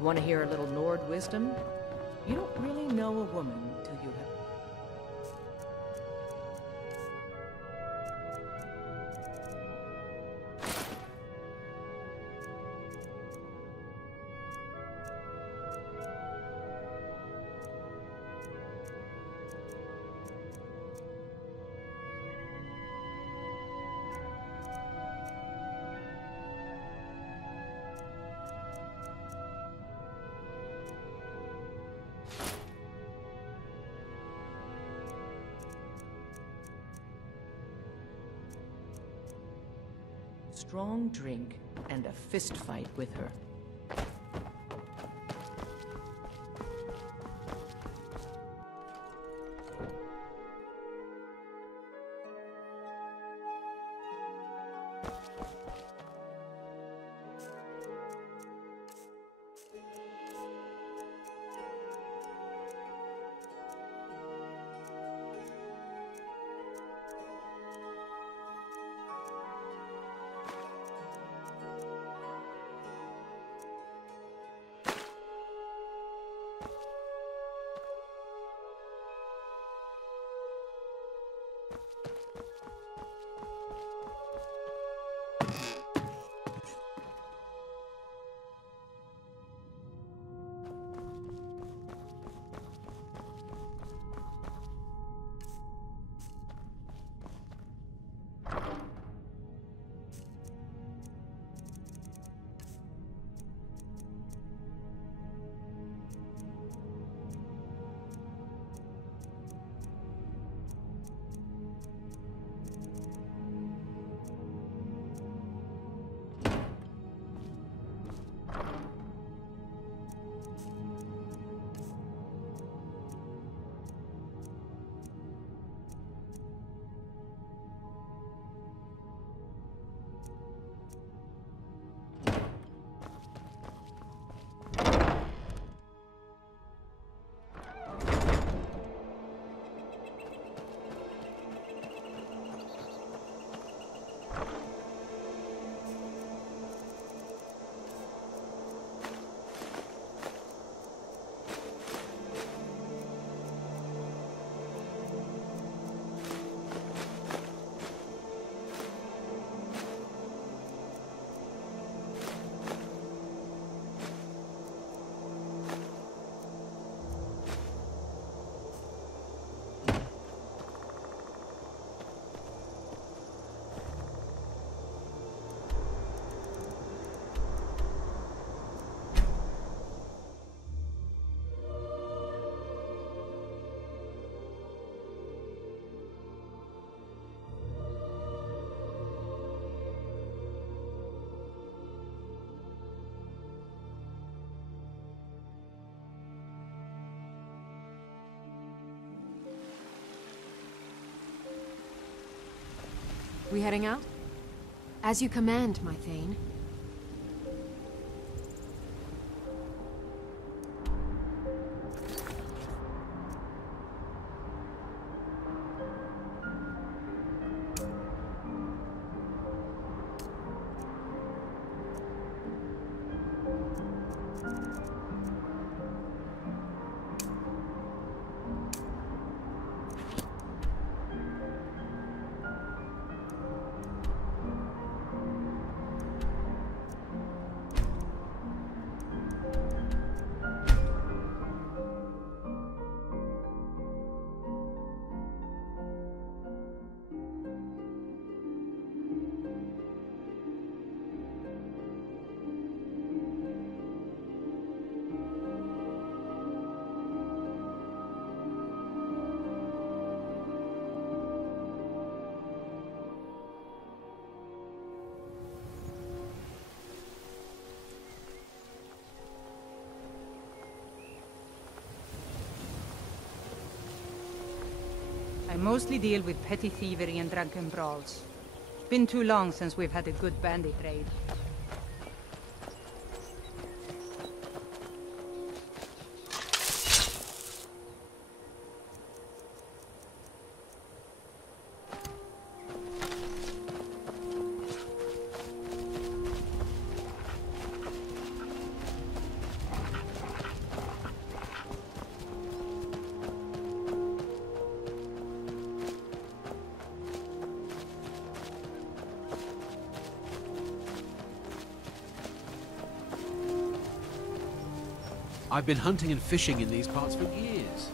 Want to hear a little Nord wisdom? You don't really know a woman till you have... Strong drink and a fist fight with her. We heading out? As you command, my Thane. I mostly deal with petty thievery and drunken brawls. Been too long since we've had a good bandit raid. I've been hunting and fishing in these parts for years.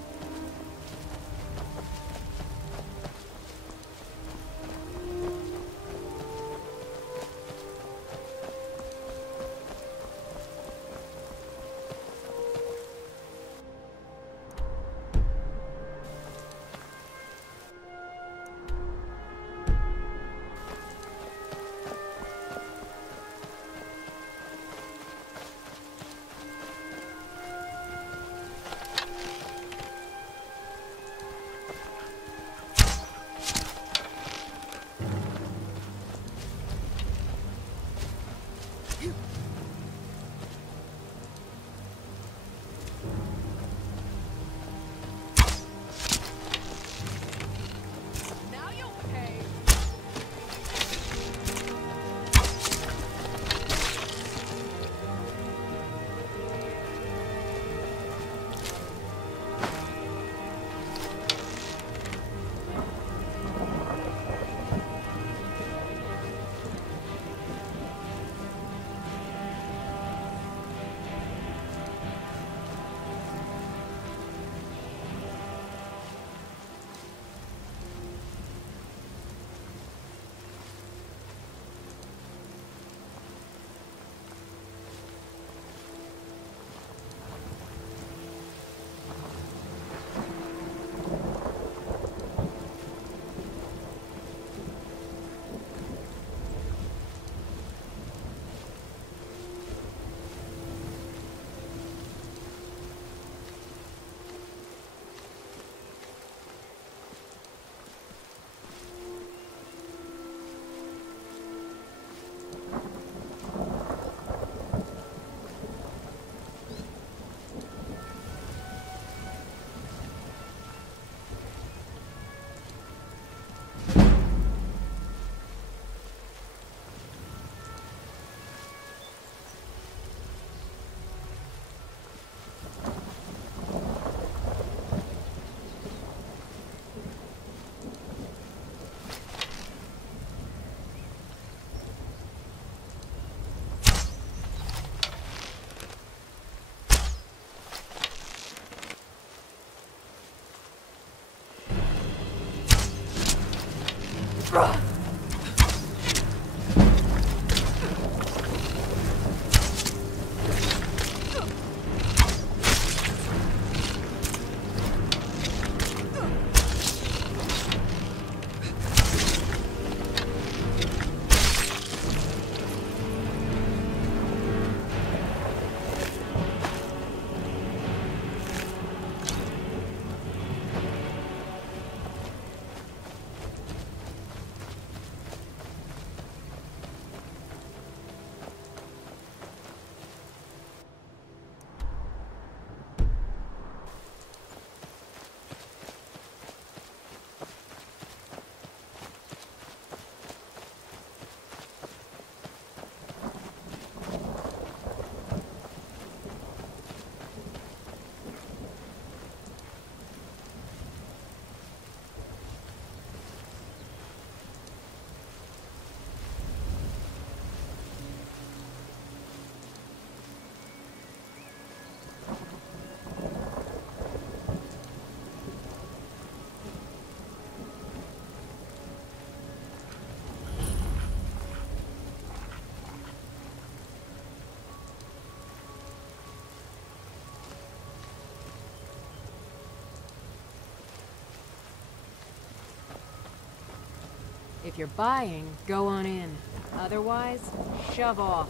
If you're buying, go on in. Otherwise, shove off.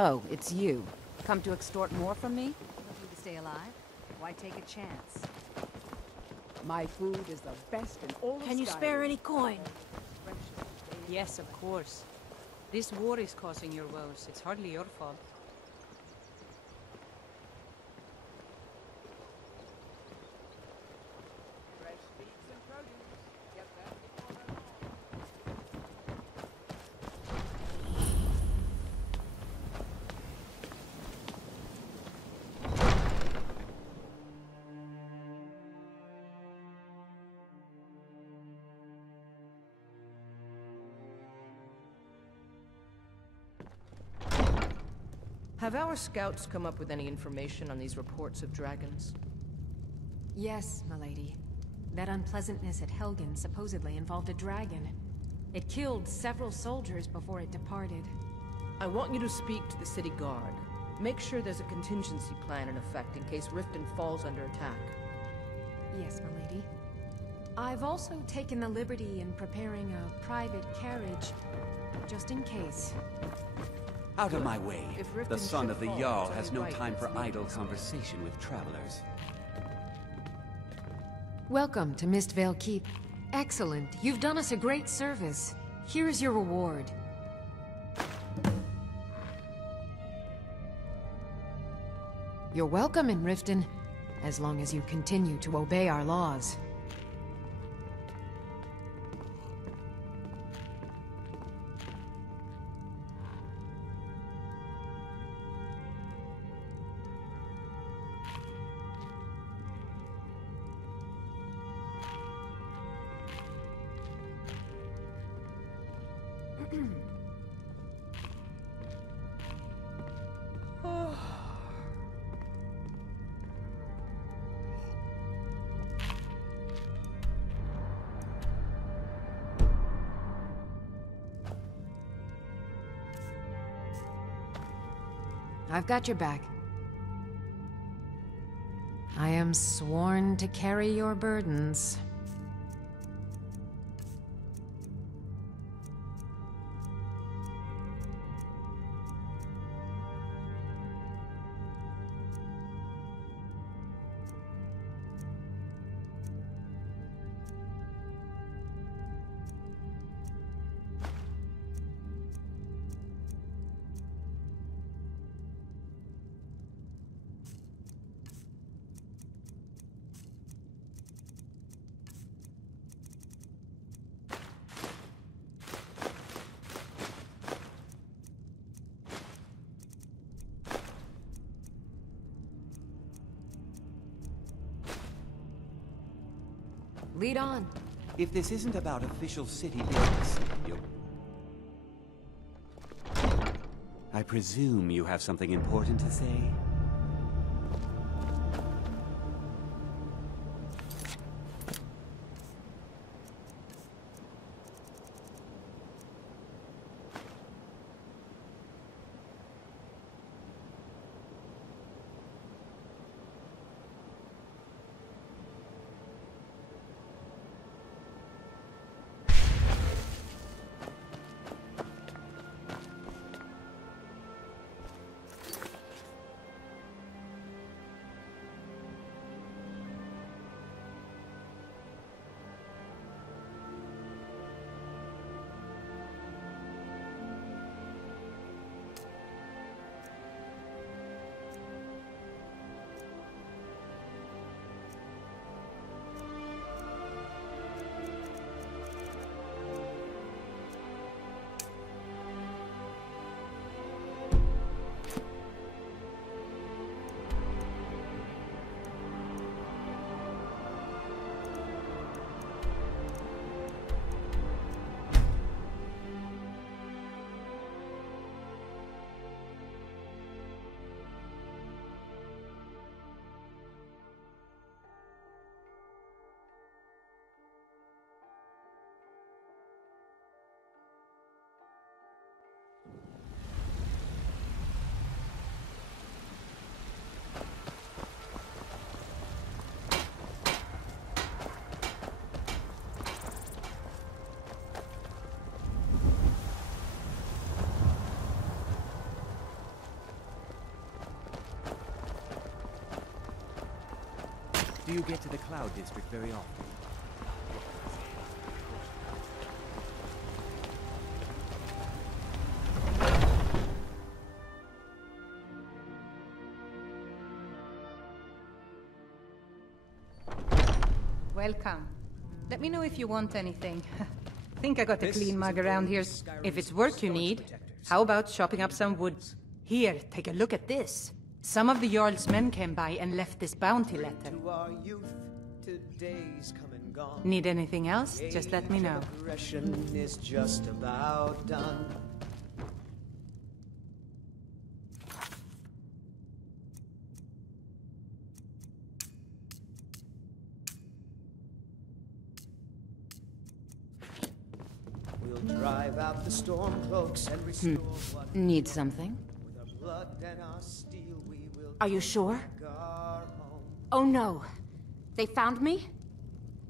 Oh, it's you. Come to extort more from me? Looking to stay alive? Why take a chance? My food is the best in all of Can you Skyrim. spare any coin? Yes, of course. This war is causing your woes. It's hardly your fault. Fresh meats and produce. Get that before they're gone. Have our scouts come up with any information on these reports of dragons? Yes, milady. That unpleasantness at Helgen supposedly involved a dragon. It killed several soldiers before it departed. I want you to speak to the city guard. Make sure there's a contingency plan in effect in case Riften falls under attack. Yes, milady. I've also taken the liberty in preparing a private carriage, just in case. Out of my way. If Riften The son should of the fall, Jarl it's has only no right time let's for leave idle this conversation with travelers. Welcome to Mistvale Keep. Excellent. You've done us a great service. Here's your reward. You're welcome in Riften, as long as you continue to obey our laws. I've got your back. I am sworn to carry your burdens. Lead on. If this isn't about official city business, I presume you have something important to say? Do you get to the Cloud District very often? Welcome. Let me know if you want anything. Think I got a This clean is mug a around gold here. Skyrim If it's work you storage need, protectors. how about chopping up some wood? Here, take a look at this. Some of the Jarl's men came by and left this bounty letter. To our youth, today's come and gone. Need anything else? Just let me know. Aggression is just about done. We'll drive out the storm cloaks and restore what Need something? with our blood and our steel we will Are you sure? take our home. Oh no. They found me?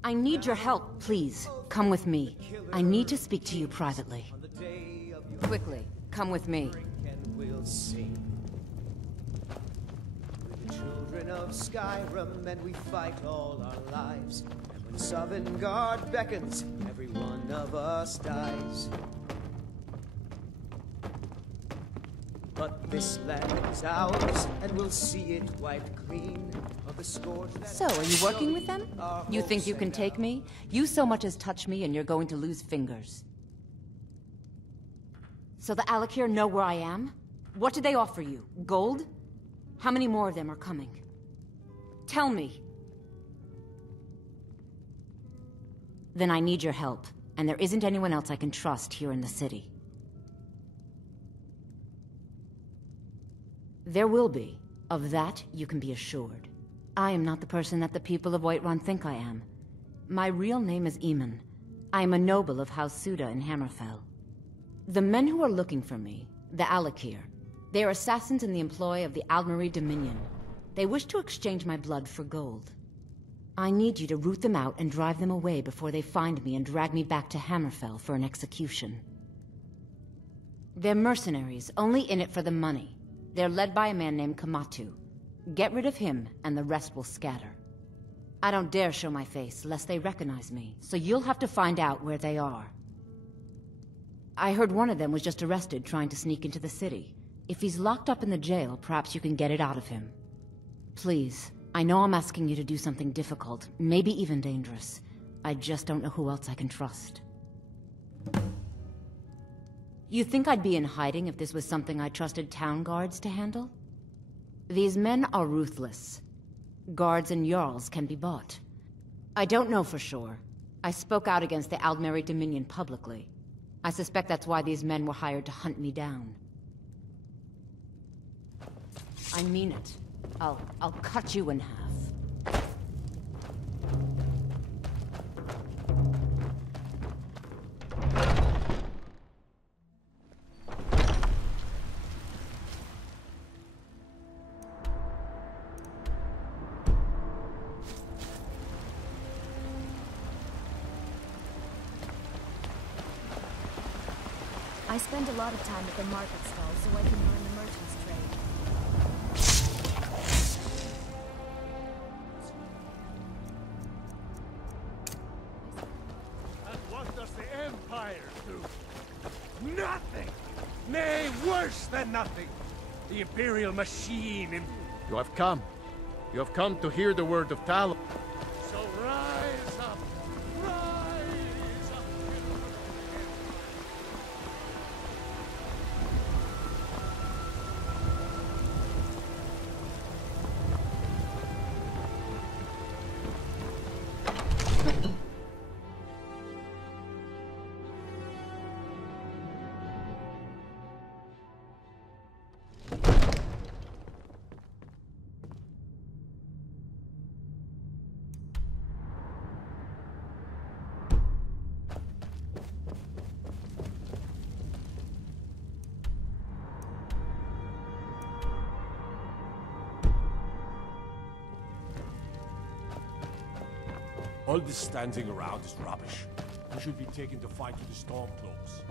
I need your help, please. Come with me. I need to speak to you privately. On the day of your Quickly, come with me. drink and we'll sing. We're the children of Skyrim and we fight all our lives. And when Sovngarde beckons, every one of us dies. But this land is ours, and we'll see it wiped clean of the scourge that... So, are you working with them? You think you can take me? You so much as touch me and you're going to lose fingers. So the Alakir know where I am? What did they offer you? Gold? How many more of them are coming? Tell me. Then I need your help, and there isn't anyone else I can trust here in the city. There will be. Of that, you can be assured. I am not the person that the people of Whiterun think I am. My real name is Eamon. I am a noble of House Suda in Hammerfell. The men who are looking for me, the Alakir, they are assassins in the employ of the Aldmeri Dominion. They wish to exchange my blood for gold. I need you to root them out and drive them away before they find me and drag me back to Hammerfell for an execution. They're mercenaries, only in it for the money. They're led by a man named Kamatu. Get rid of him, and the rest will scatter. I don't dare show my face, lest they recognize me, so you'll have to find out where they are. I heard one of them was just arrested trying to sneak into the city. If he's locked up in the jail, perhaps you can get it out of him. Please, I know I'm asking you to do something difficult, maybe even dangerous. I just don't know who else I can trust. You think I'd be in hiding if this was something I trusted town guards to handle? These men are ruthless. Guards and Jarls can be bought. I don't know for sure. I spoke out against the Aldmeri Dominion publicly. I suspect that's why these men were hired to hunt me down. I mean it. I'll cut you in half. I spend a lot of time at the market stall so I can learn the merchant's trade. And what does the Empire do? Nothing! Nay, worse than nothing! The Imperial machine in... You have come. You have come to hear the word of Tal. So rise up! Rise up! All this standing around is rubbish. We should be taking the fight to the Stormcloaks.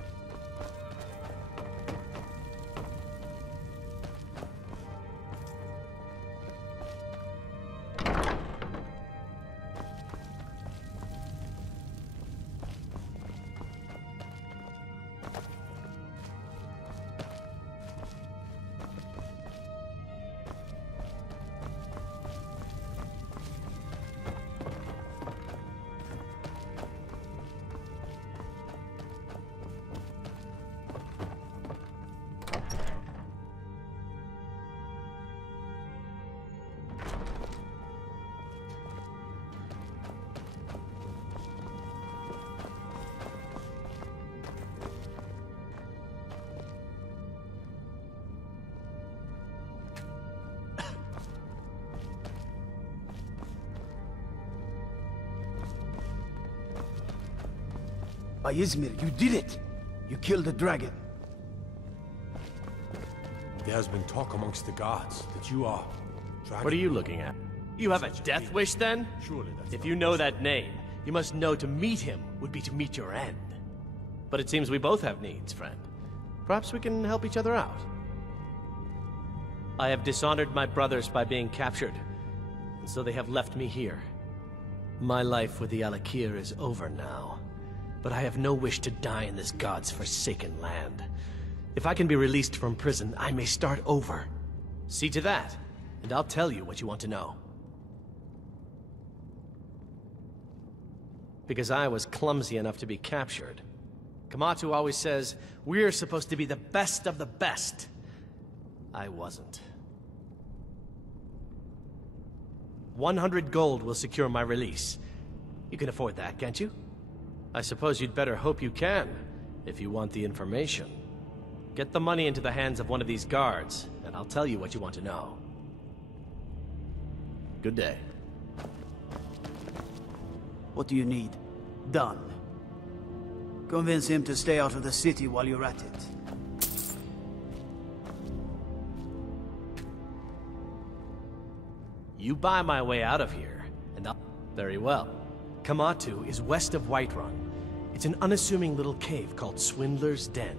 By Izmir, you did it! You killed the dragon. There has been talk amongst the guards that you are... What are you looking at? You have a death wish, then? Surely that's If you know that name, you must know to meet him would be to meet your end. But it seems we both have needs, friend. Perhaps we can help each other out. I have dishonored my brothers by being captured, and so they have left me here. My life with the Alakir is over now, but I have no wish to die in this god's forsaken land. If I can be released from prison, I may start over. See to that, and I'll tell you what you want to know. Because I was clumsy enough to be captured. Kamatu always says, we're supposed to be the best of the best. I wasn't. 100 gold will secure my release. You can afford that, can't you? I suppose you'd better hope you can, if you want the information. Get the money into the hands of one of these guards, and I'll tell you what you want to know. Good day. What do you need? Done. Convince him to stay out of the city while you're at it. You buy my way out of here, and I'll... Very well. Kamatu is west of Whiterun. It's an unassuming little cave called Swindler's Den.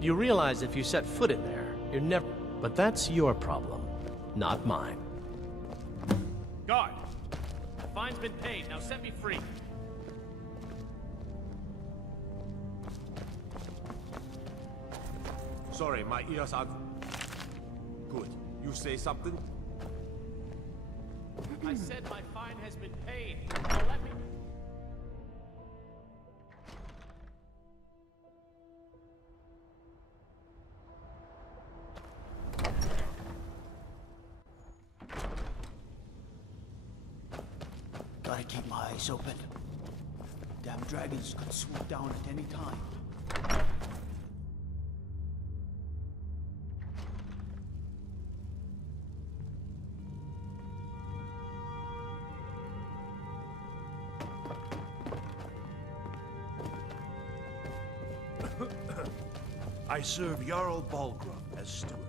You realize if you set foot in there, you're never... But that's your problem, not mine. Guard! The fine's been paid, now set me free. Sorry, my ears are... Good. You say something? I said my fine has been paid. Now let me... Gotta keep my eyes open. Damn dragons could swoop down at any time. I serve Jarl Balgruuf as steward.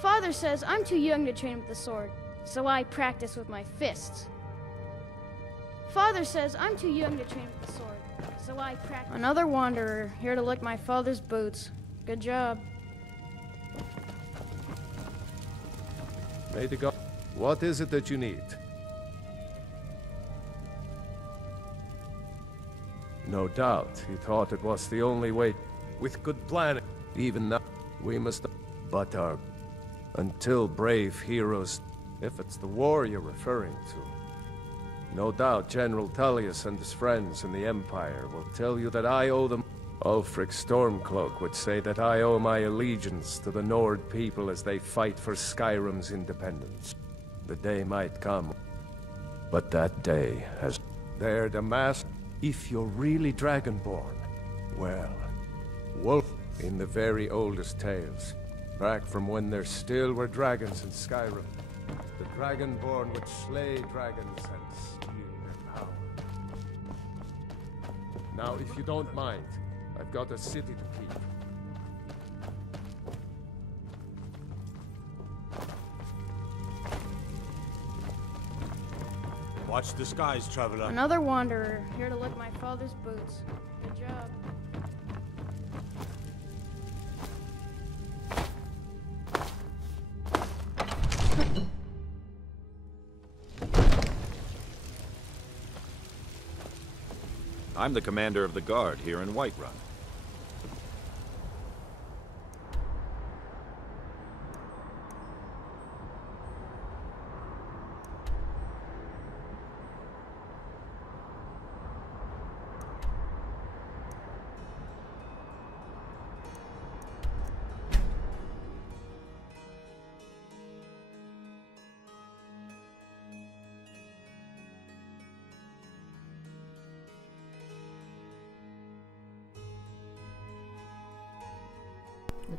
Father says I'm too young to train with the sword, so I practice with my fists. Father says I'm too young to train with the sword, so I practice... Another wanderer, here to lick my father's boots. Good job. May the god... What is it that you need? No doubt, he thought it was the only way. With good planning, even now, we must... But until brave heroes... If it's the war you're referring to, no doubt General Tullius and his friends in the Empire will tell you that I owe them... Ulfric Stormcloak would say that I owe my allegiance to the Nord people as they fight for Skyrim's independence. The day might come, but that day has... They're the mask. If you're really Dragonborn, well... Wolf in the very oldest tales, back from when there still were dragons in Skyrim. The Dragonborn would slay dragons and steal their power. Now, if you don't mind, I've got a city to keep. Watch the skies, traveler. Another wanderer, here to lick my father's boots. Good job. I'm the commander of the guard here in Whiterun.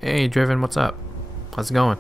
Hey, Driven, what's up? How's it going?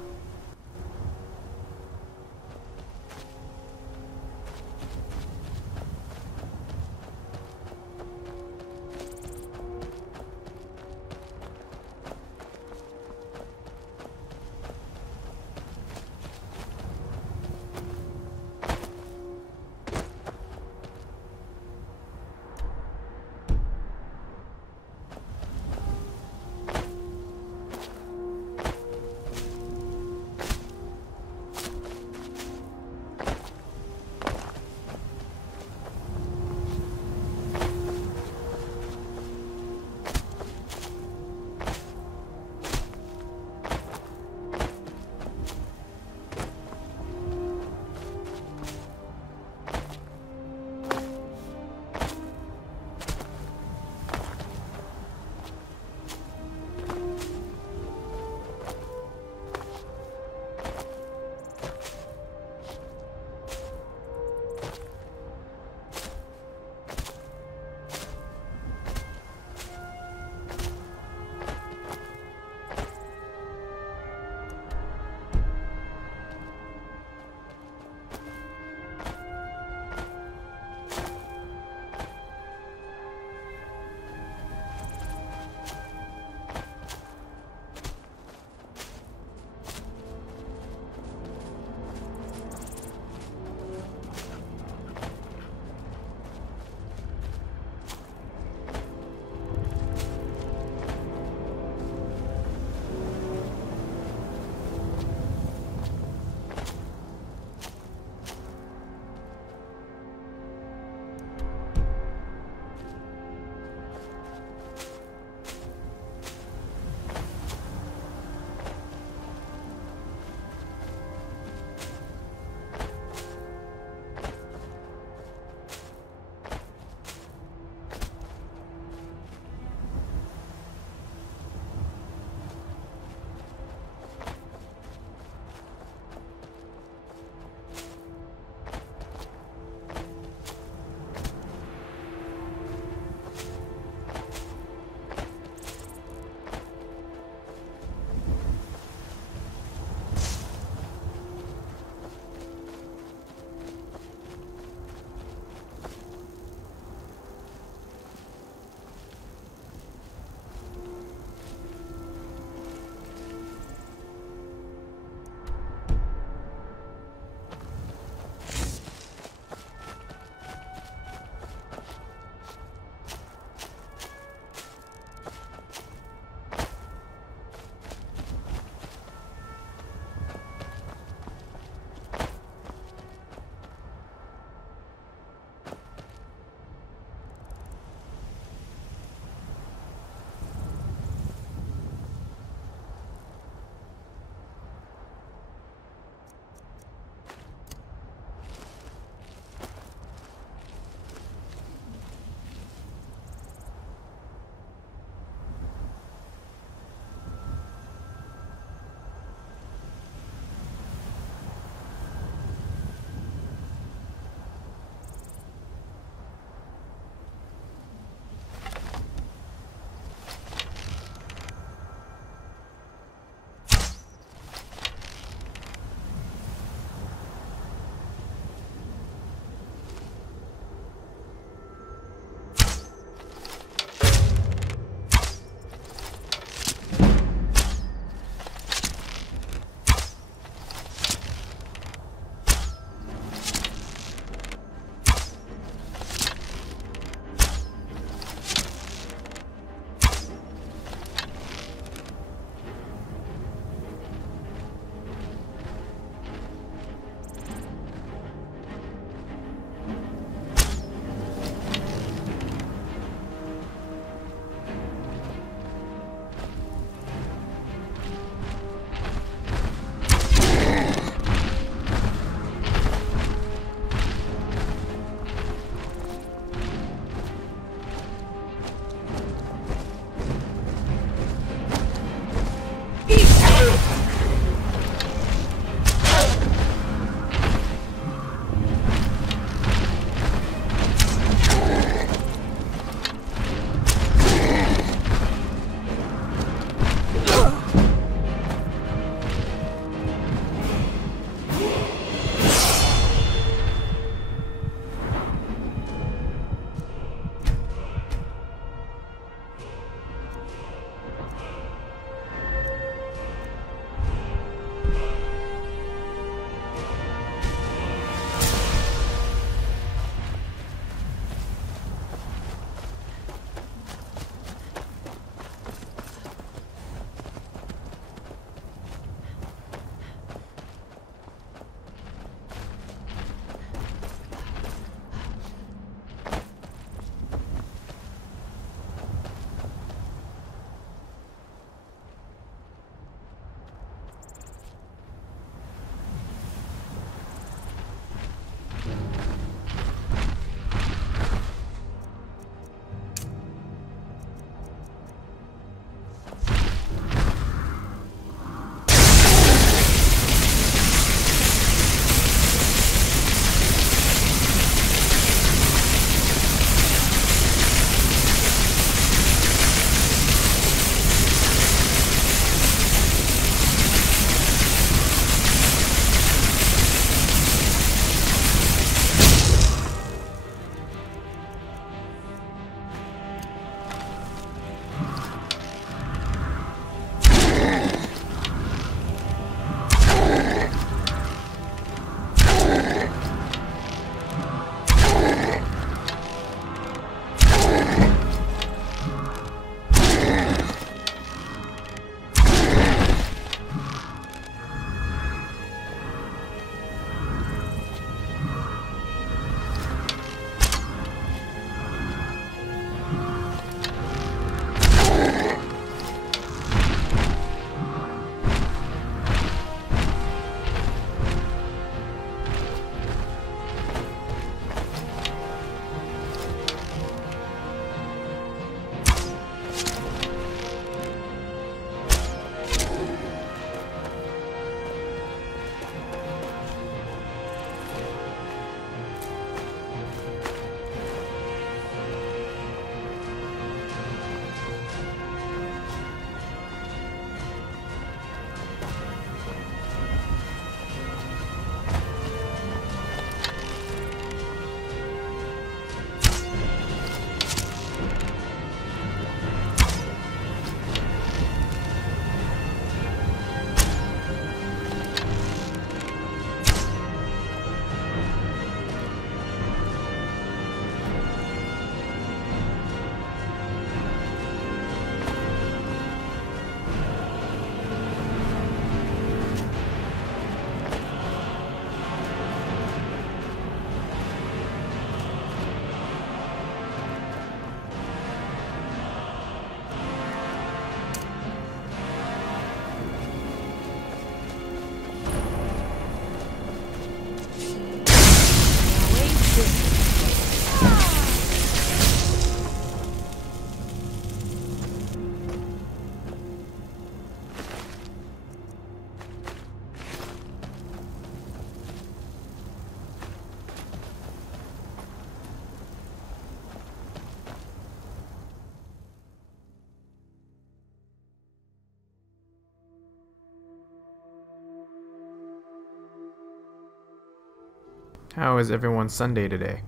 How is everyone's Sunday today?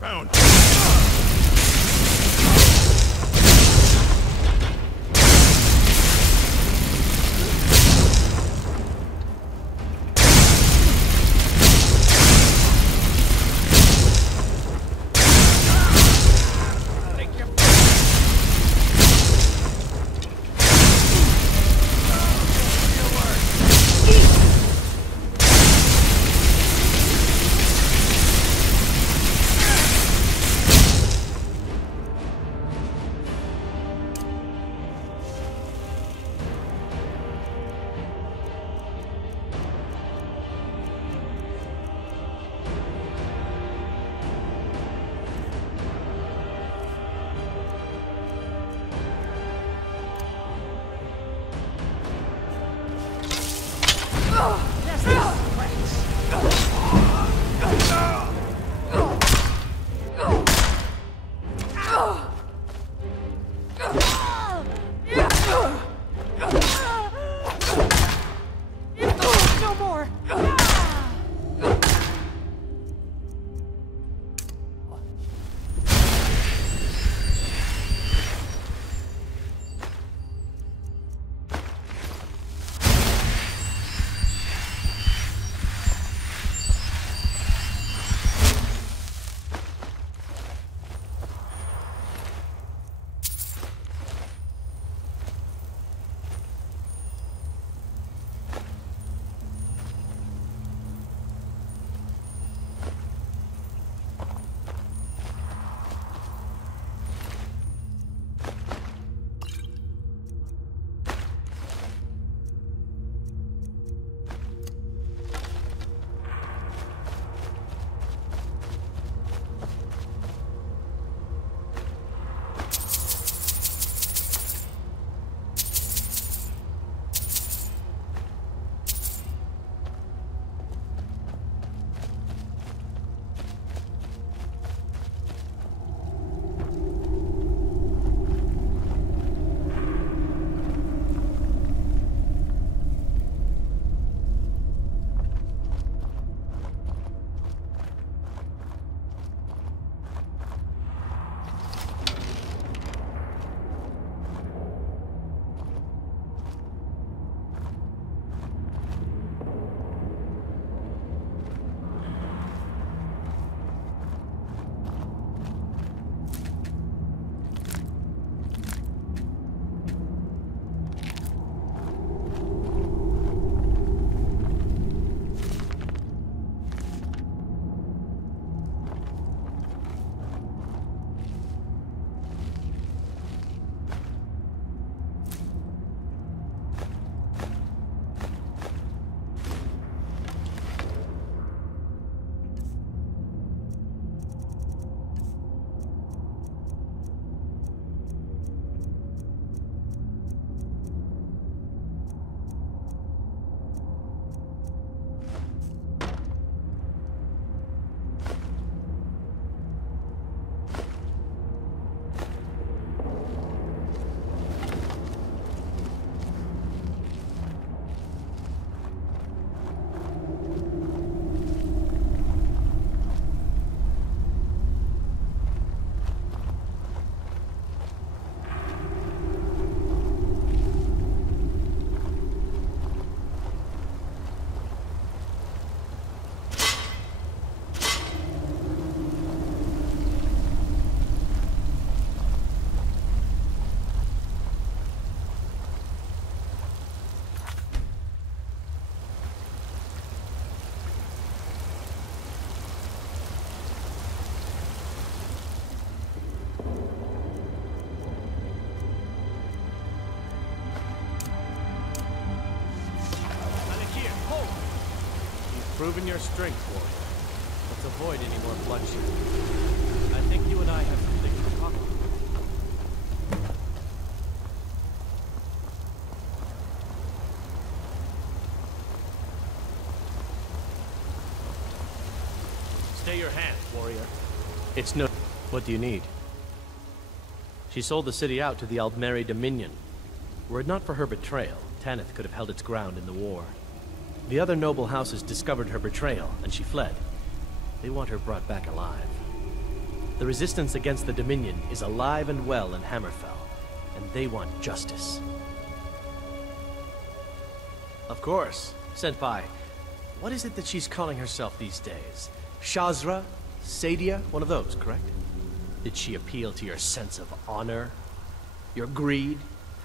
Found. proven your strength, warrior. Let's avoid any more bloodshed. I think you and I have something to talk about. Stay your hand, warrior. It's no... What do you need? She sold the city out to the Aldmeri Dominion. Were it not for her betrayal, Tanith could have held its ground in the war. The other noble houses discovered her betrayal, and she fled. They want her brought back alive. The resistance against the Dominion is alive and well in Hammerfell, and they want justice. Of course. Sent by... What is it that she's calling herself these days? Shazra? Sadia? One of those, correct? Did she appeal to your sense of honor? Your greed?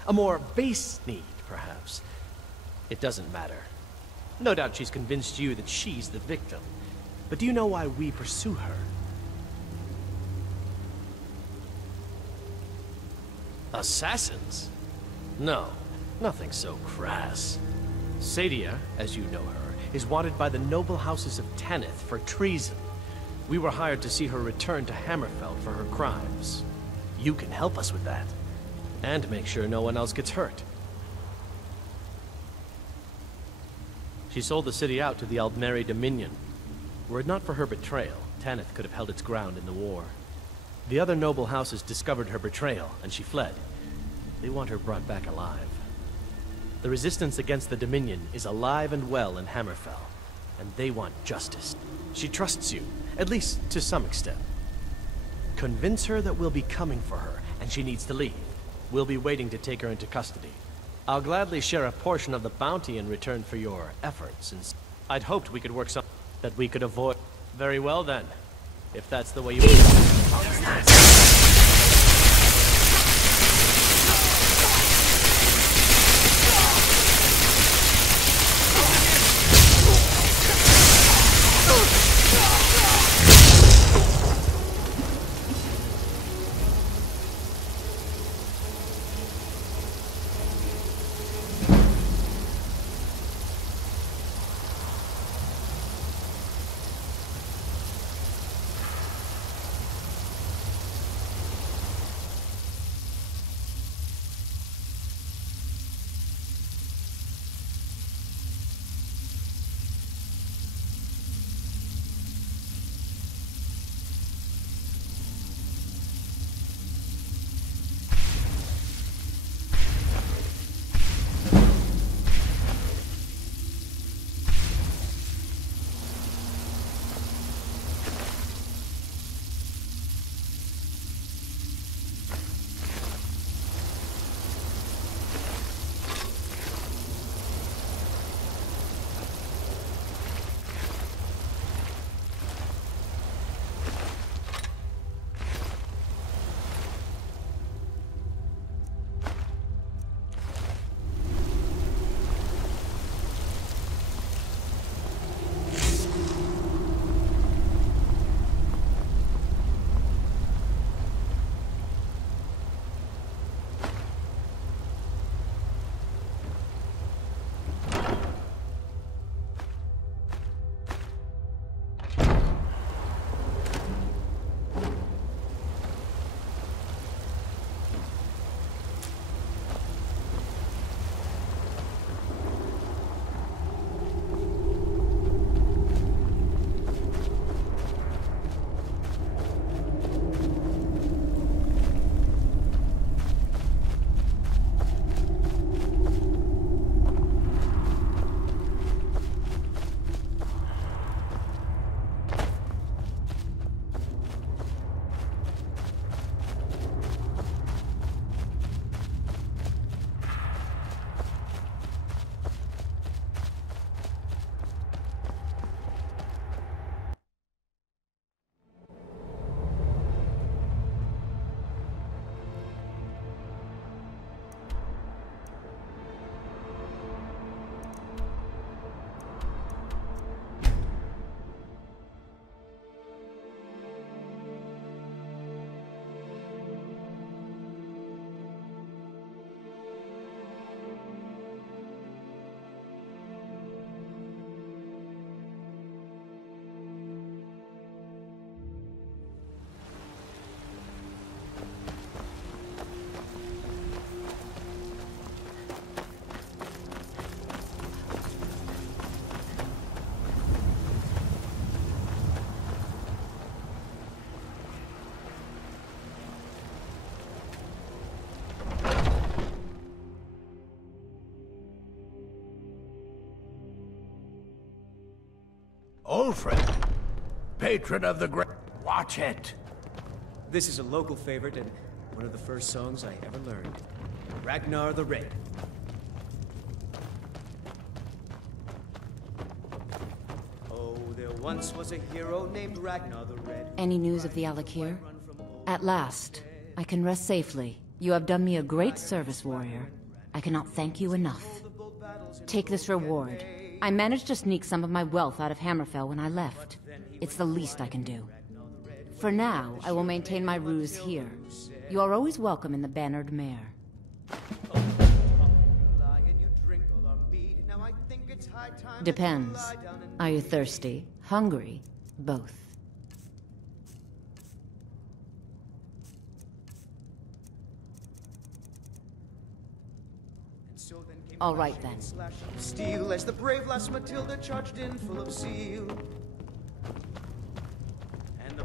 A more base need, perhaps? It doesn't matter. No doubt she's convinced you that she's the victim. But do you know why we pursue her? Assassins? No, nothing so crass. Sadia, as you know her, is wanted by the noble houses of Tanith for treason. We were hired to see her return to Hammerfell for her crimes. You can help us with that. And make sure no one else gets hurt. She sold the city out to the Aldmeri Dominion. Were it not for her betrayal, Tanith could have held its ground in the war. The other noble houses discovered her betrayal, and she fled. They want her brought back alive. The resistance against the Dominion is alive and well in Hammerfell, and they want justice. She trusts you, at least to some extent. Convince her that we'll be coming for her, and she needs to leave. We'll be waiting to take her into custody. I'll gladly share a portion of the bounty in return for your efforts, and I'd hoped we could work something that we could avoid. Very well then, if that's the way you... Old friend. Patron of the great. Watch it. This is a local favorite and one of the first songs I ever learned. Ragnar the Red. Oh, there once was a hero named Ragnar the Red. Any news of the Alakir? At last. I can rest safely. You have done me a great service, warrior. I cannot thank you enough. Take this reward. I managed to sneak some of my wealth out of Hammerfell when I left. It's the least I can do. For now, I will maintain my ruse here. You are always welcome in the Bannered Mare. Depends. Are you thirsty? Hungry? Both. All right then. Steel as the brave lass Matilda charged in full of zeal. And the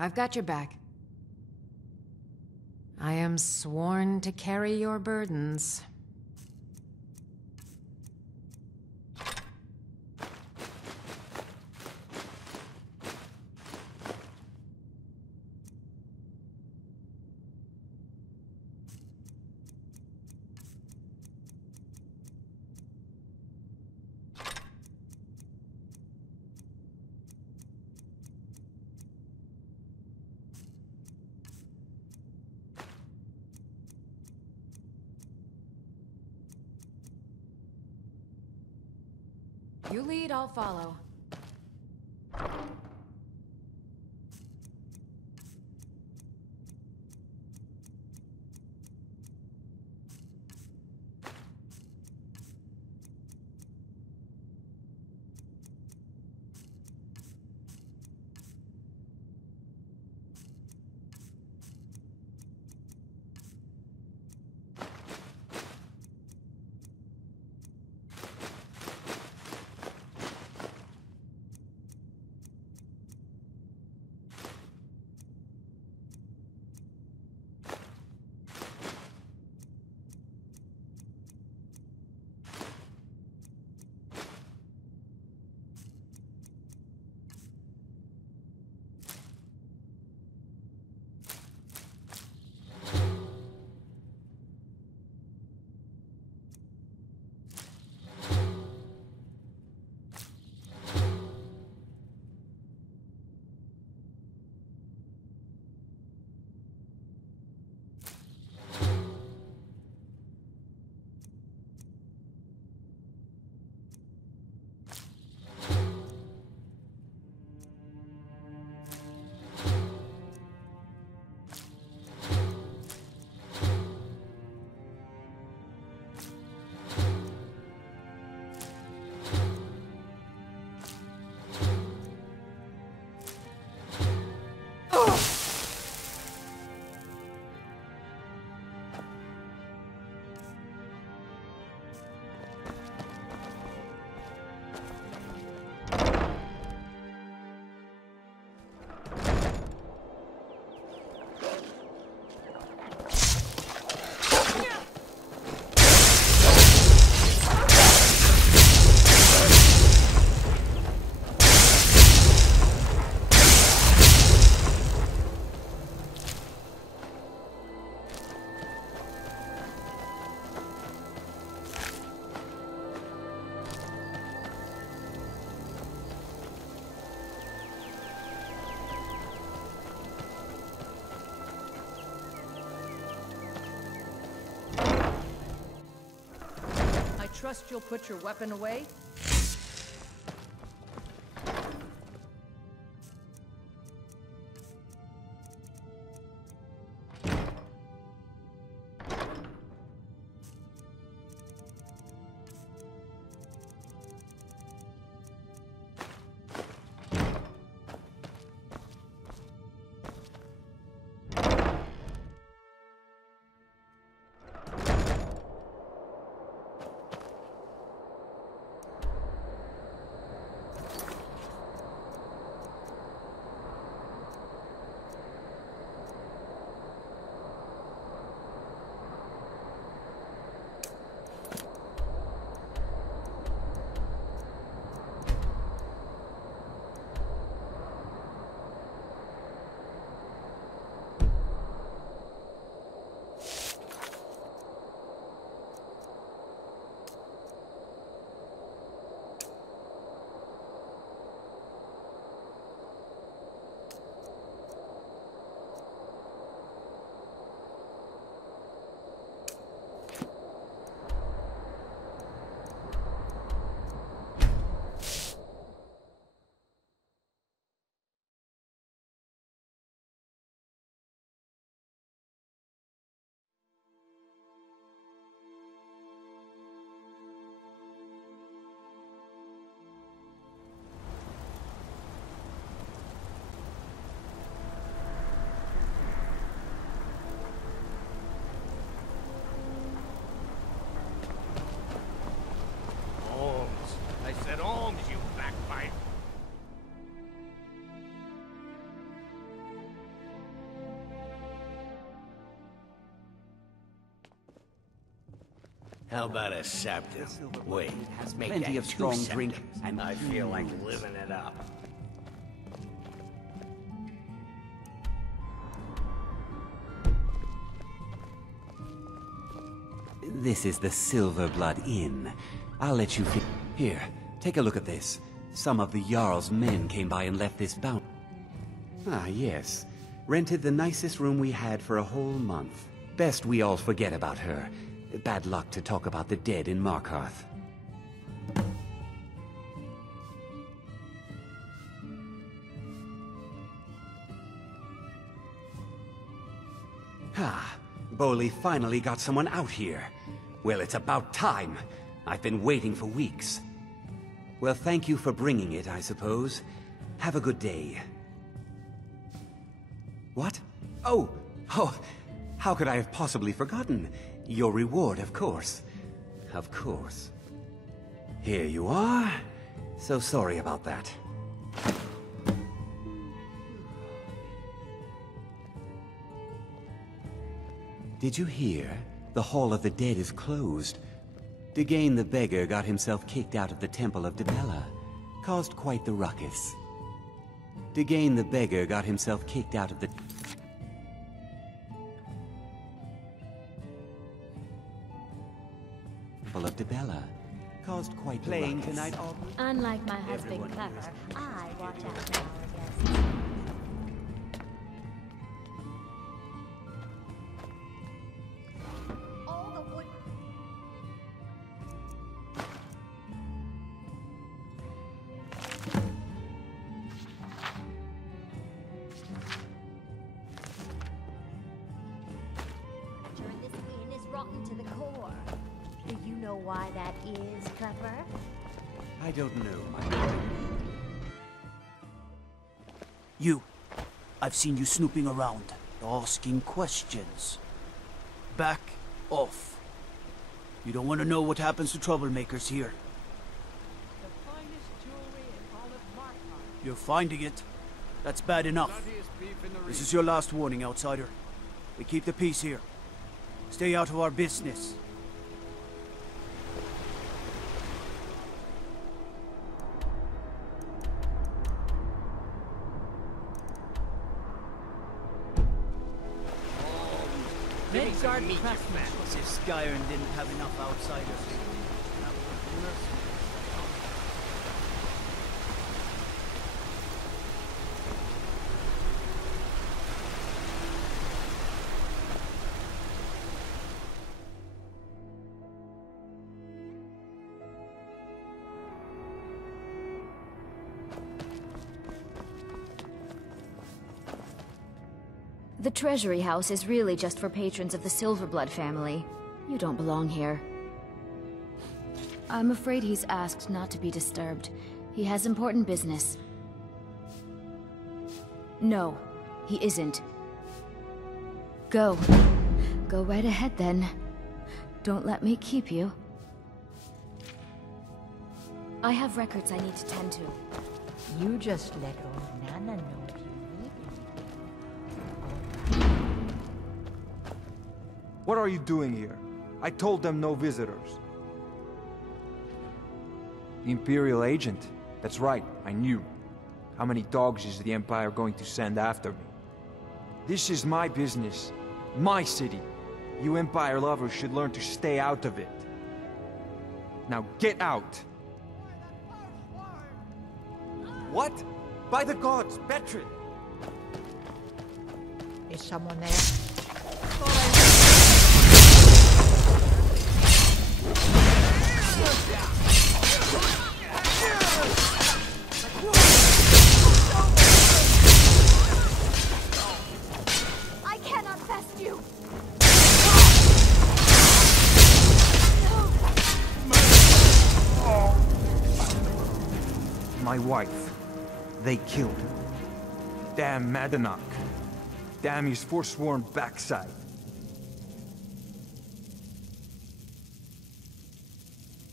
I've got your back. I am sworn to carry your burdens. You lead, I'll follow. trust you'll put your weapon away? How about a septum? Wait, make plenty that of strong 2 drink septums. and I feel like fumes. living it up. This is the Silver Blood Inn. I'll let you Here, take a look at this. Some of the Jarl's men came by and left this bounty. Ah, yes. Rented the nicest room we had for a whole month. Best we all forget about her. Bad luck to talk about the dead in Markarth. Ah, Boley finally got someone out here. Well, it's about time. I've been waiting for weeks. Well, thank you for bringing it, I suppose. Have a good day. What? Oh, how could I have possibly forgotten? Your reward, of course. Of course. Here you are. So sorry about that. Did you hear? The Hall of the Dead is closed. Degane the Beggar got himself kicked out of the Temple of Dibella. Caused quite the ruckus. Degane the Beggar got himself kicked out of the... Temple of Dibella. Caused quite the ruckus. Playing tonight, Aubrey? Unlike my husband Clever, I watch out now, I guess. All the wood... This inn is rotten to the core. Do you know why that is, Clever? I don't know, my boy. You. I've seen you snooping around, asking questions. Back off. You don't want to know what happens to troublemakers here. The finest jewelry in all of Markarth. You're finding it. That's bad enough. Bloodiest beef in the This is your last warning, outsider. We keep the peace here. Stay out of our business. Midgard craftsmanship. As if Skyrim didn't have enough outsiders. The Treasury House is really just for patrons of the Silverblood family. You don't belong here. I'm afraid he's asked not to be disturbed. He has important business. No, he isn't. Go. Go right ahead then. Don't let me keep you. I have records I need to tend to. You just let old Nana know if you need it. What are you doing here? I told them no visitors. The Imperial agent? That's right, I knew. How many dogs is the Empire going to send after me? This is my business. My city. You Empire lovers should learn to stay out of it. Now get out! What? By the gods, Bertrand! Is someone there? I cannot best you! My wife. They killed her. Damn Madanach. Damn his forsworn backside.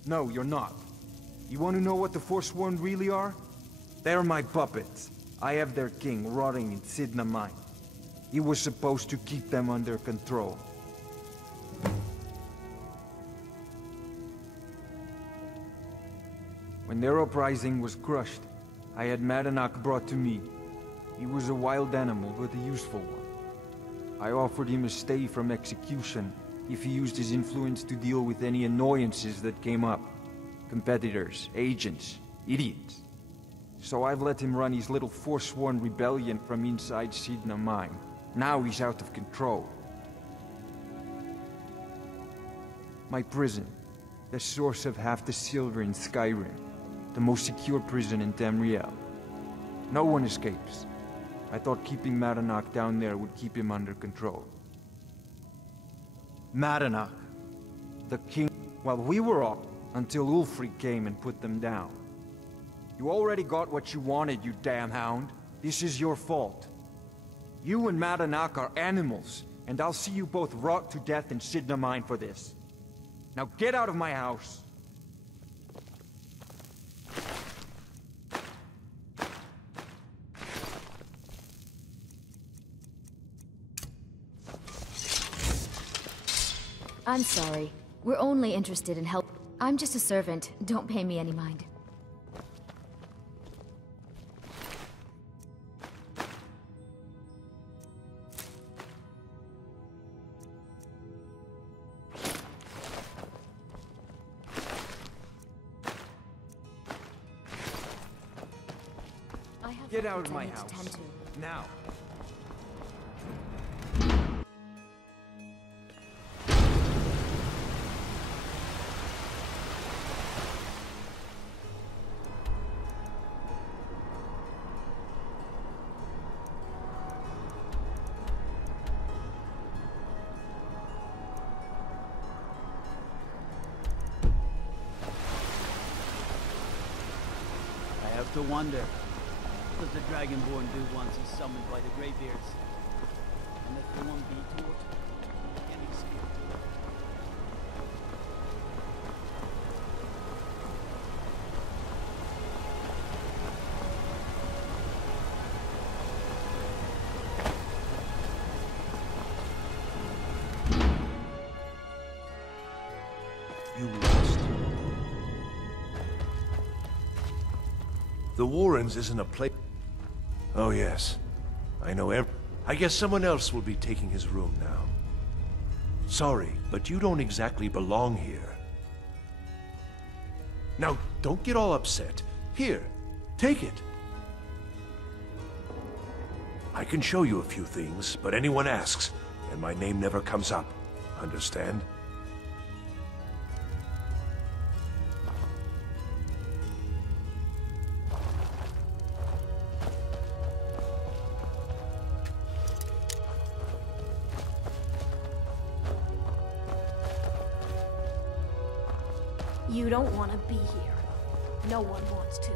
No, you're not. You want to know what the Forsworn really are? They're my puppets. I have their king rotting in Sidna Mine. He was supposed to keep them under control. When their uprising was crushed, I had Madanach brought to me. He was a wild animal, but a useful one. I offered him a stay from execution if he used his influence to deal with any annoyances that came up. Competitors, agents, idiots. So I've let him run his little forsworn rebellion from inside Sidna Mine. Now he's out of control. My prison, the source of half the silver in Skyrim. The most secure prison in Tamriel. No one escapes. I thought keeping Madanach down there would keep him under control. Madanach, the king, well, we were all, until Ulfric came and put them down. You already got what you wanted, you damn hound. This is your fault. You and Madanach are animals, and I'll see you both rot to death in Sidna Mine for this. Now get out of my house! I'm sorry. We're only interested in help. I'm just a servant. Don't pay me any mind. Get out of my house. Now. I have to wonder. What does the Dragonborn do once he's summoned by the Greybeards? And if they won't be to it, can he escape? You lost. The Warrens isn't a place. Oh yes, I know I guess someone else will be taking his room now. Sorry, but you don't exactly belong here. Now, don't get all upset. Here, take it. I can show you a few things, but anyone asks, and my name never comes up. Understand? You don't want to be here. No one wants to.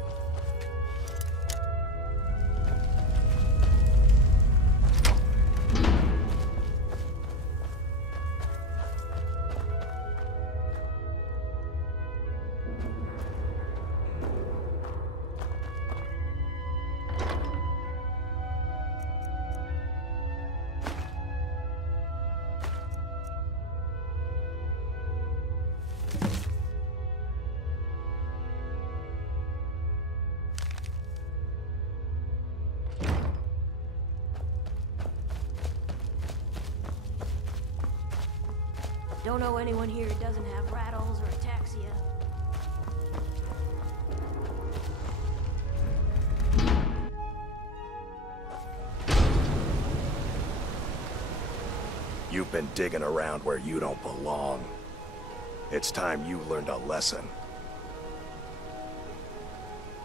Don't know anyone here who doesn't have rattles or ataxia. You've been digging around where you don't belong. It's time you learned a lesson.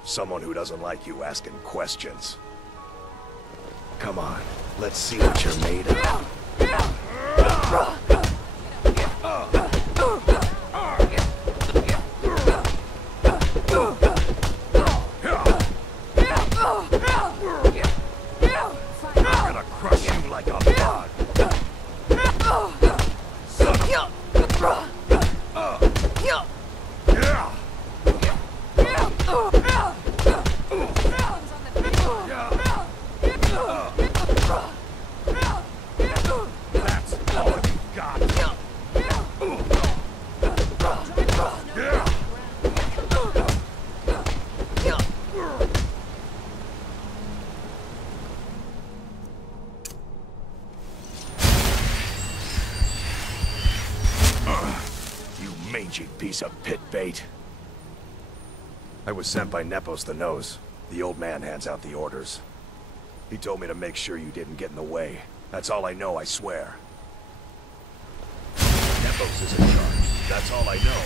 Someone who doesn't like you asking questions. Come on, let's see what you're made of. I'm gonna crush you like a bug. That's all you got. You mangy piece of pit bait. I was sent by Nepos the Nose. The old man hands out the orders. He told me to make sure you didn't get in the way. That's all I know, I swear. Nepos is in charge. That's all I know.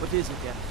What is it, Death?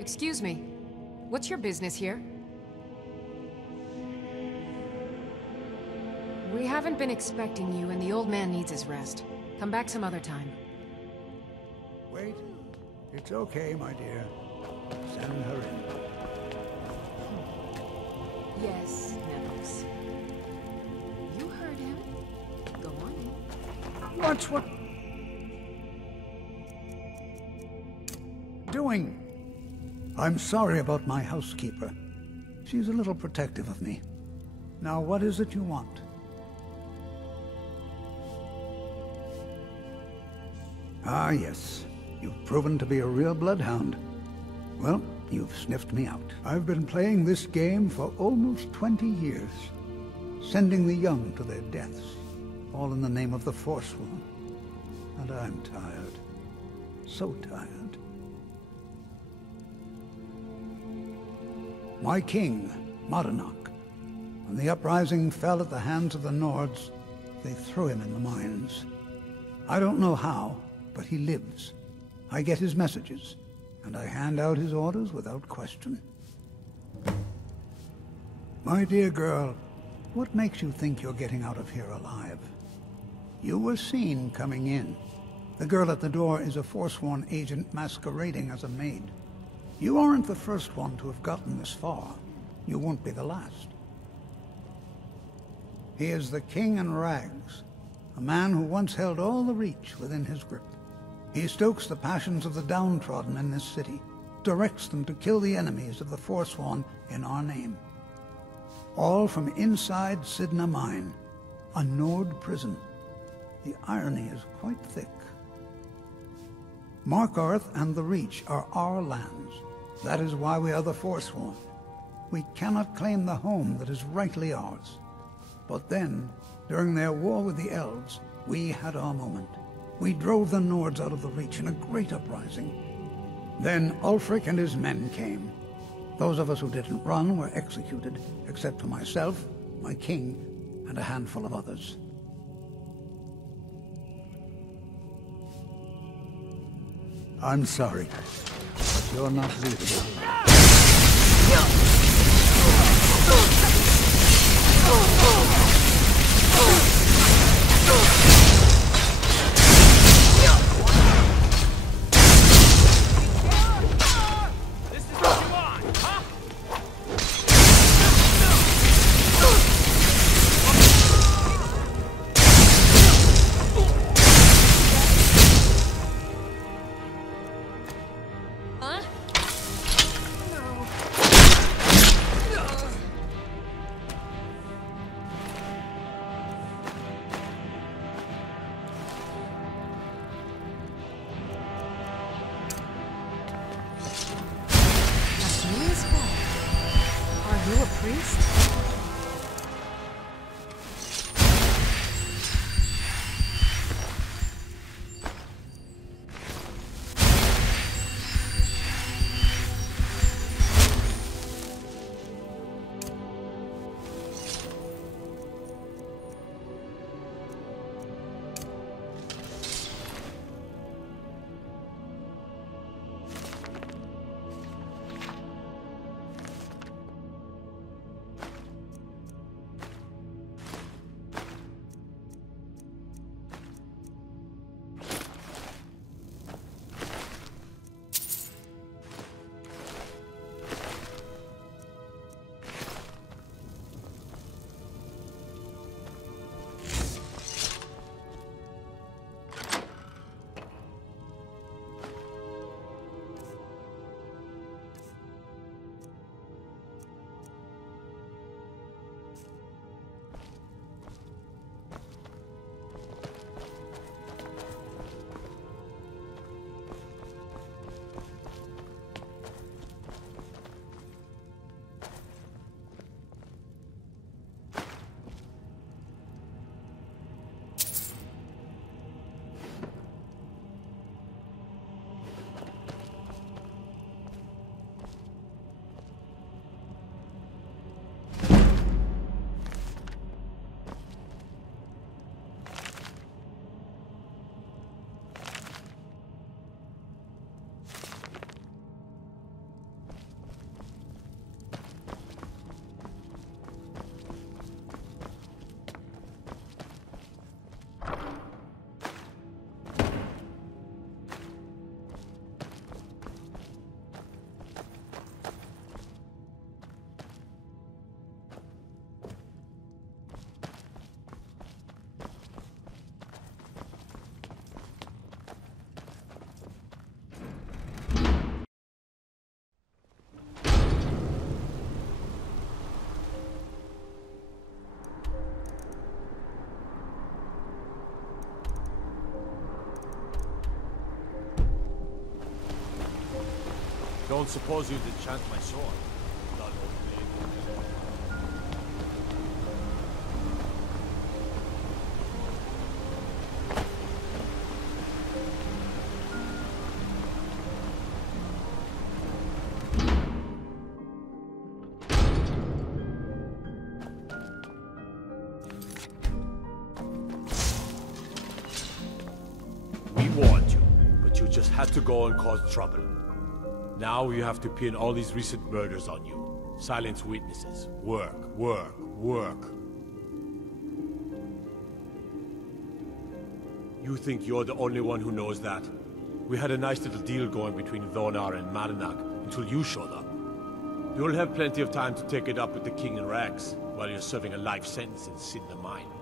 Excuse me. What's your business here? We haven't been expecting you, and the old man needs his rest. Come back some other time. Wait. It's okay, my dear. Send her in. Yes, Nevels. You heard him. Go on in. What? Doing? I'm sorry about my housekeeper. She's a little protective of me. Now, what is it you want? Ah, yes. You've proven to be a real bloodhound. Well, you've sniffed me out. I've been playing this game for almost 20 years, sending the young to their deaths, all in the name of the Forsworn. And I'm tired. So tired. My king, Modernach, when the uprising fell at the hands of the Nords, they threw him in the mines. I don't know how, but he lives. I get his messages, and I hand out his orders without question. My dear girl, what makes you think you're getting out of here alive? You were seen coming in. The girl at the door is a Forsworn agent masquerading as a maid. You aren't the first one to have gotten this far. You won't be the last. He is the king in rags, a man who once held all the Reach within his grip. He stokes the passions of the downtrodden in this city, directs them to kill the enemies of the Forsworn in our name. all from inside Sidna Mine, a Nord prison. The irony is quite thick. Markarth and the Reach are our lands. That is why we are the Forsworn. We cannot claim the home that is rightly ours. But then, during their war with the Elves, we had our moment. We drove the Nords out of the Reach in a great uprising. Then Ulfric and his men came. Those of us who didn't run were executed, except for myself, my king, and a handful of others. I'm sorry, but you're not leaving. Are you a priest? Don't suppose you'd enchant my sword? Not We warned you, but you just had to go and cause trouble. Now you have to pin all these recent murders on you. Silence witnesses. Work, work, work. You think you're the only one who knows that? We had a nice little deal going between Thonar and Marinak until you showed up. You'll have plenty of time to take it up with the King in Rags while you're serving a life sentence in Sidna Mine.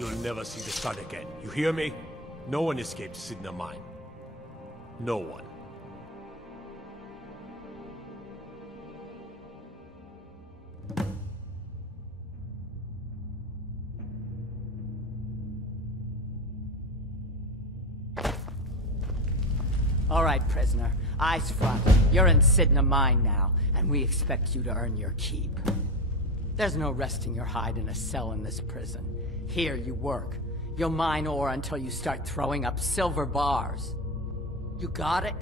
you'll never see the sun again. You hear me? No one escapes Sidna Mine. No one. All right, prisoner. Eyes front. You're in Sidna Mine now, and we expect you to earn your keep. There's no resting your hide in a cell in this prison. Here you work. You'll mine ore until you start throwing up silver bars. You got it?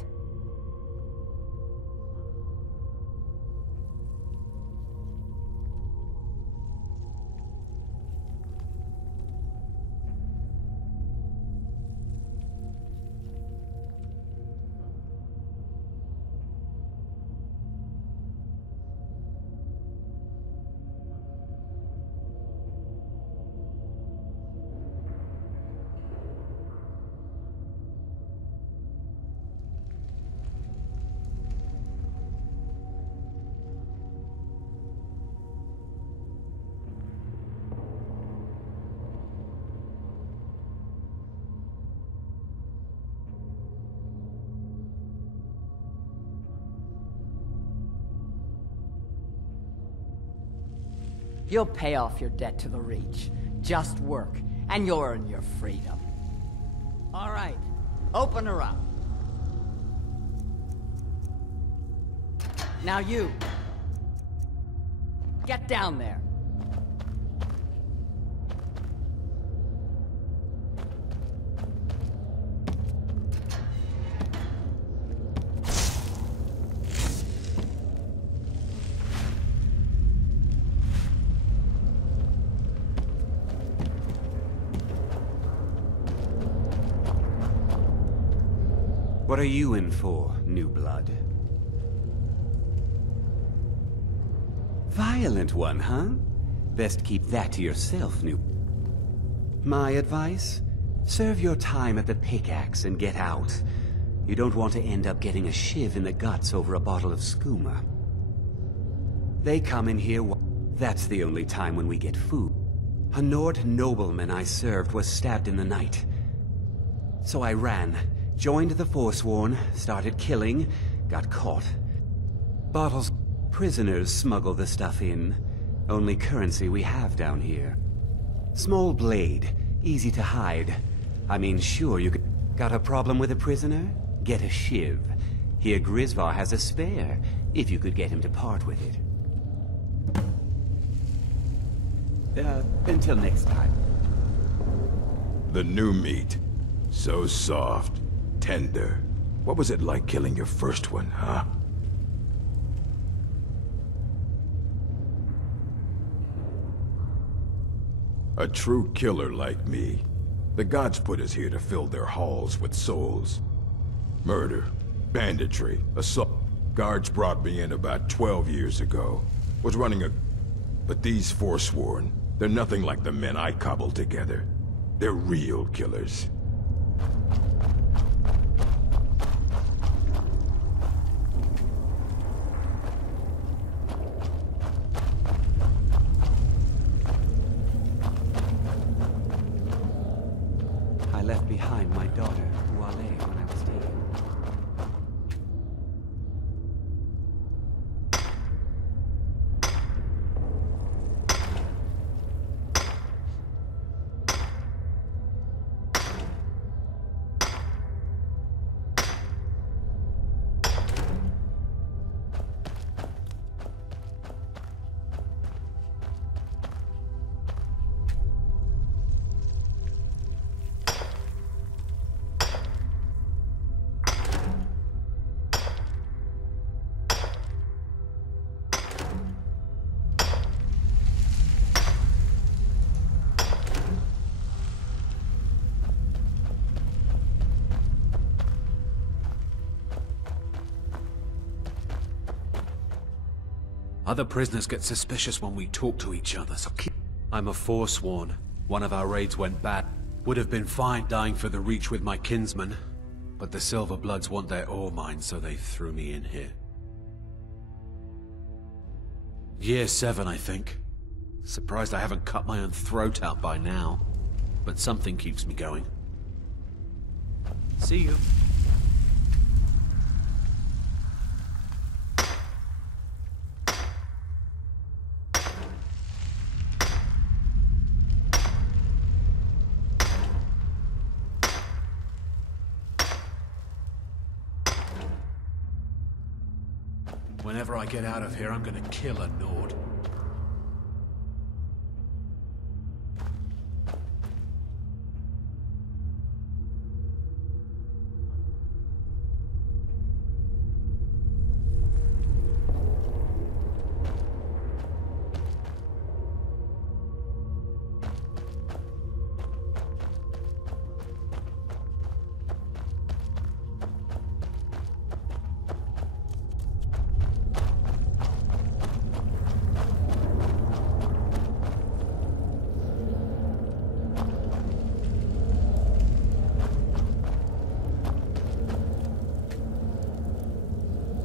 You'll pay off your debt to the Reach. Just work, and you'll earn your freedom. All right, open her up. Now you. Get down there. What are you in for, new blood? Violent one, huh? Best keep that to yourself, new... My advice? Serve your time at the pickaxe and get out. You don't want to end up getting a shiv in the guts over a bottle of skooma. They come in here... That's the only time when we get food. A Nord nobleman I served was stabbed in the night. So I ran. Joined the Forsworn, started killing, got caught. Bottles... Prisoners smuggle the stuff in. Only currency we have down here. Small blade, easy to hide. I mean, sure, you could... Got a problem with a prisoner? Get a shiv. Here Grisvar has a spare, if you could get him to part with it. Until next time. The new meat. So soft. Tender. What was it like killing your first one, huh? A true killer like me. The gods put us here to fill their halls with souls. Murder, banditry, assault. Guards brought me in about 12 years ago. Was running a... But these Forsworn, they're nothing like the men I cobbled together. They're real killers. I left behind my daughter, Wale, when I was taken. Other prisoners get suspicious when we talk to each other, so keep... I'm a Forsworn. One of our raids went bad. Would have been fine dying for the Reach with my kinsmen, but the Silver Bloods want their ore mine, so they threw me in here. Year 7, I think. Surprised I haven't cut my own throat out by now. but something keeps me going. See you. Whenever I get out of here, I'm gonna kill a Nord.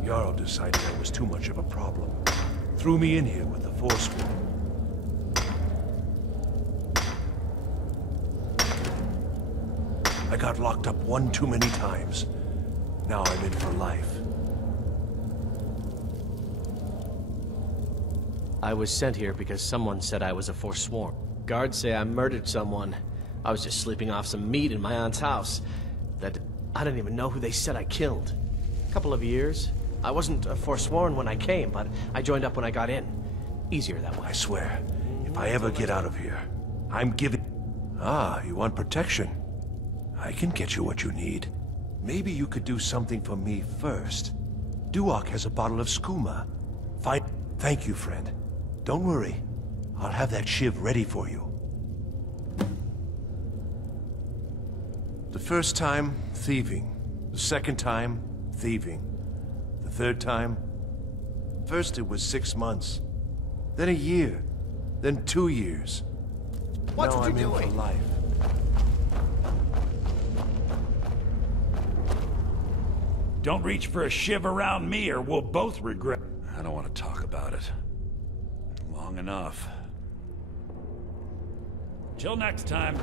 Jarl decided I was too much of a problem. Threw me in here with the Forsworn. I got locked up one too many times. Now I'm in for life. I was sent here because someone said I was a Forsworn. Guards say I murdered someone. I was just sleeping off some meat in my aunt's house. That I don't even know who they said I killed. A couple of years. I wasn't a Forsworn when I came, but I joined up when I got in. Easier that way. I swear, if I ever get out of here, I'm giving... Ah, you want protection? I can get you what you need. Maybe you could do something for me first. Duok has a bottle of skooma. Fine. Thank you, friend. Don't worry. I'll have that shiv ready for you. The first time, thieving. The second time, thieving. The third time? First it was 6 months. Then a year. Then 2 years. What now are you I'm in doing? for life. Don't reach for a shiv around me or we'll both regret. I don't want to talk about it. Long enough. Till next time.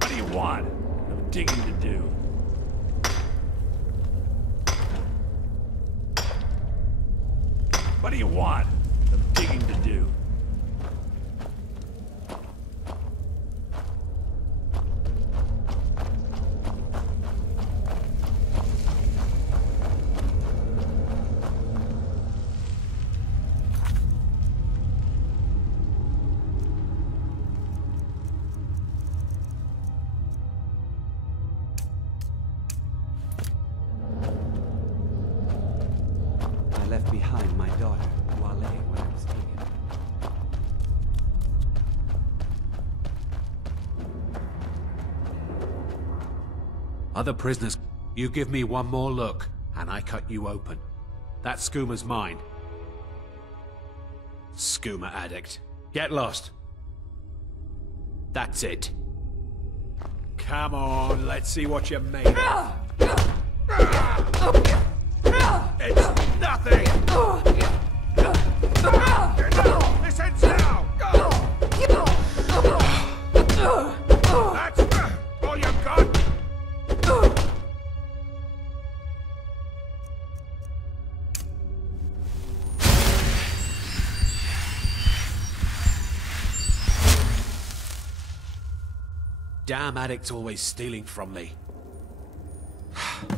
What do you want? No digging to do. What do you want? No digging to do. I left behind my daughter, Wale, when I was taken. Other prisoners, you give me one more look, and I cut you open. That skooma's mine. Skooma addict. Get lost. That's it. Come on, let's see what you're made of. It's nothing! This ends now! That's all you got? Damn addict's always stealing from me.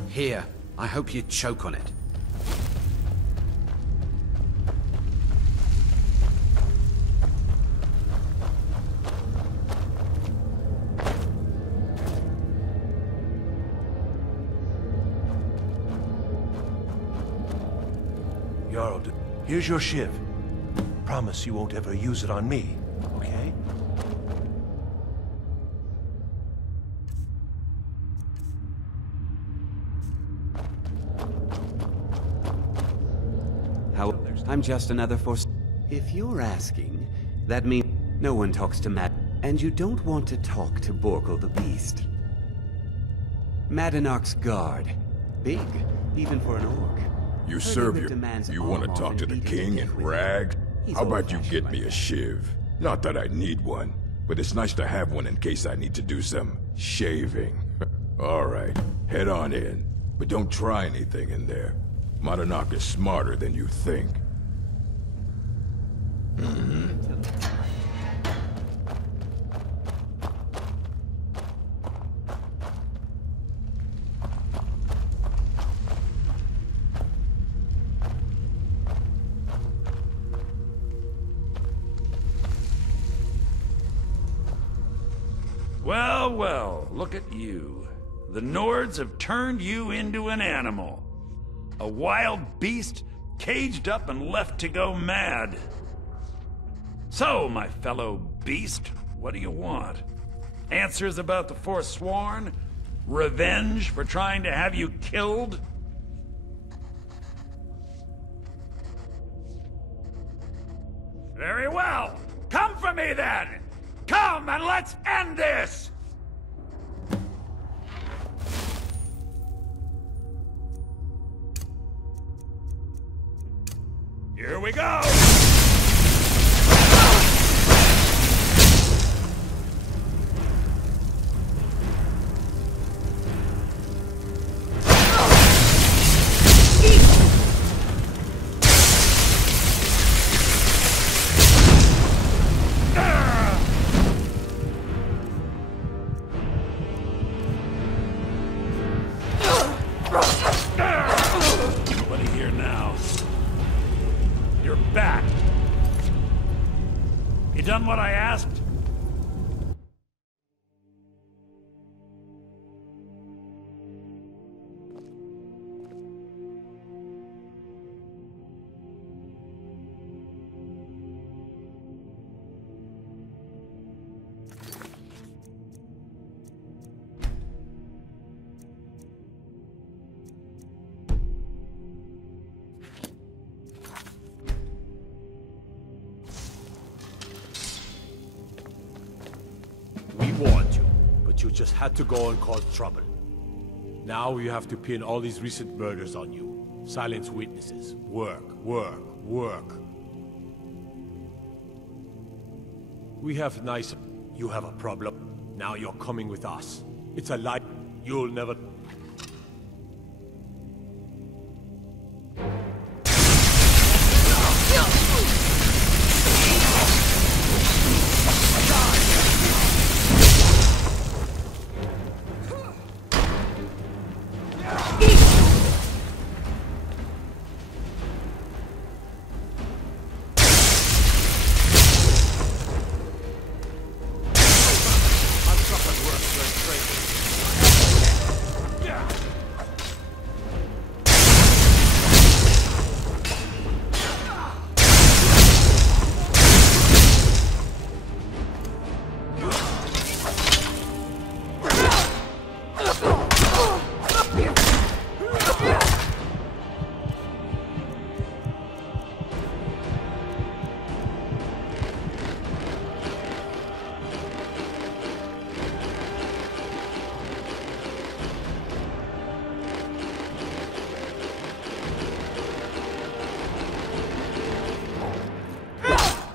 Here, I hope you choke on it. Jarl, here's your shiv. Promise you won't ever use it on me, okay? How? I'm just another force. If you're asking, that means no one talks to Matt, and you don't want to talk to Borkle the Beast. Madanark's guard. Big, even for an orc. You Heard serve that your... demands You want to arm talk off to and the beat him king to in death with it. rags? How about you get me a shiv? Not that I need one, but it's nice to have one in case I need to do some shaving. Alright, head on in. But don't try anything in there. Madanak is smarter than you think. Well, well, look at you. The Nords have turned you into an animal. A wild beast caged up and left to go mad. So, my fellow beast, what do you want? Answers about the Forsworn? Revenge for trying to have you killed? Very well. Come for me then! Come and let's end this! Here we go! Nobody here now. You're back. You done what I asked? We warned you, but you just had to go and cause trouble. Now you have to pin all these recent murders on you. Silence witnesses. Work, work, work. We have nice... You have a problem. Now you're coming with us. It's a lie. You'll never...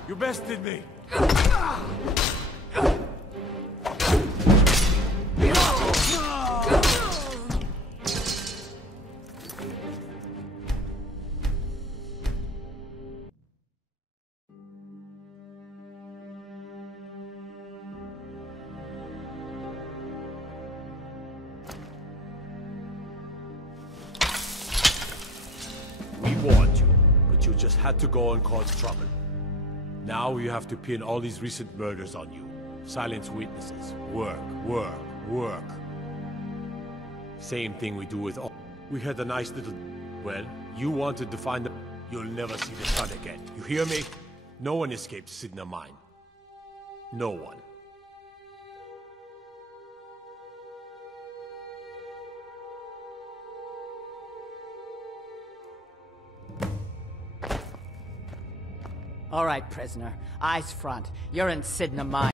You bested me! We warned you, but you just had to go and cause trouble. Now you have to pin all these recent murders on you. Silence witnesses. Work, work, work. Same thing we do with all... We had a nice little... Well, you wanted to find them. You'll never see the sun again. You hear me? No one escapes Sidna Mine. No one. All right, prisoner. Eyes front. You're in Sidna Mine.